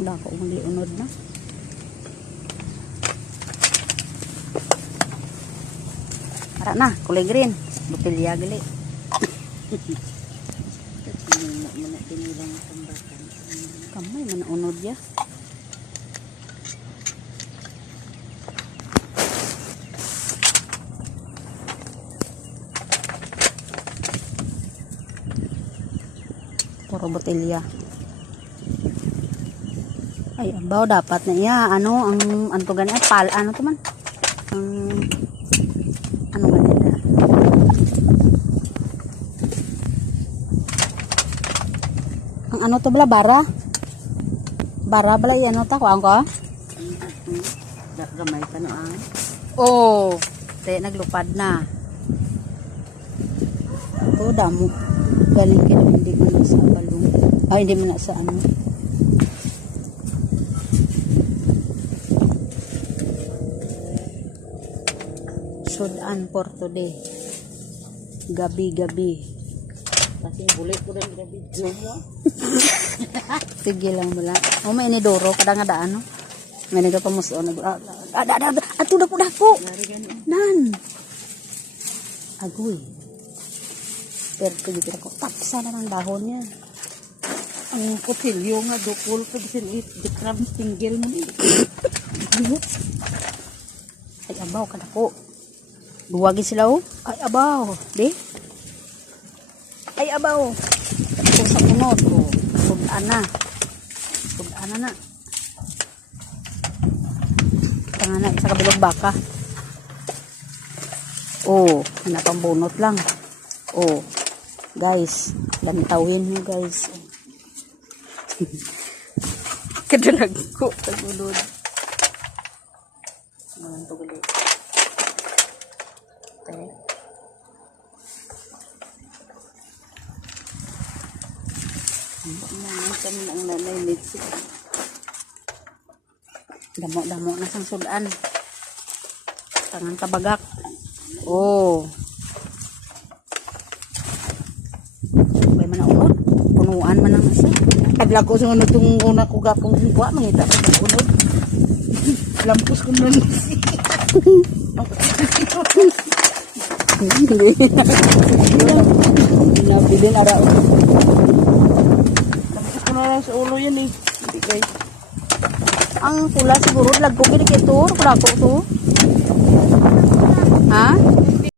Wala ko magliunod na. Para na, kulay green. Bupilya gali. Kamay man unod ya. Puro botelya. Ay, abaw dapat na iya ano ang anto gani pal ano to man. Ano gani da. Ang ano to bala bara? Bara bala ano ta kuan ko? Gamay pa no ang. Oh, te naglupad na. Oh, damo. Galing kaya hindi ko na sa balong. Ay, hindi mo na sa ano. Sudan for today. Gabi-gabi. Kasi bulit ko rin video mo. Sige lang mo lang. O may inidoro. Kadang adaan, no? May nagapamuson. Ato na po na po. Nan. Agoy. Pero tigil ko. Tapsa na ng dahon yan. Ang kutilyo nga dukol pag sinit. Dikram tinggil mo ni. Ay, abaw ka na po. Duwagin sila, oh. Ay, abaw. Di? Ay, abaw. O, sa punot, oh. Sudan na. Sudan na. Tanga na, sa kabilog baka. Oh, pinapambunot lang. Oh, guys. Lantawin nyo, guys. Kadalag ko. Tagulod. Naman to gulit. Kami ang nanay nitsi. Damo-damo na sang sudan. Tangan tabagak. Oh. May man unod. Punuan man ang isa. Pagla ko sa itong una ko gapong buwa, mangita ko sa unod. Lampos ko na nitsi. Hindi. Nabilin ara. Lampos ko na lang sa ulo yan eh. Hindi kay. Ang pula siguro lagko gid kay tur, kuda ko to. Ha?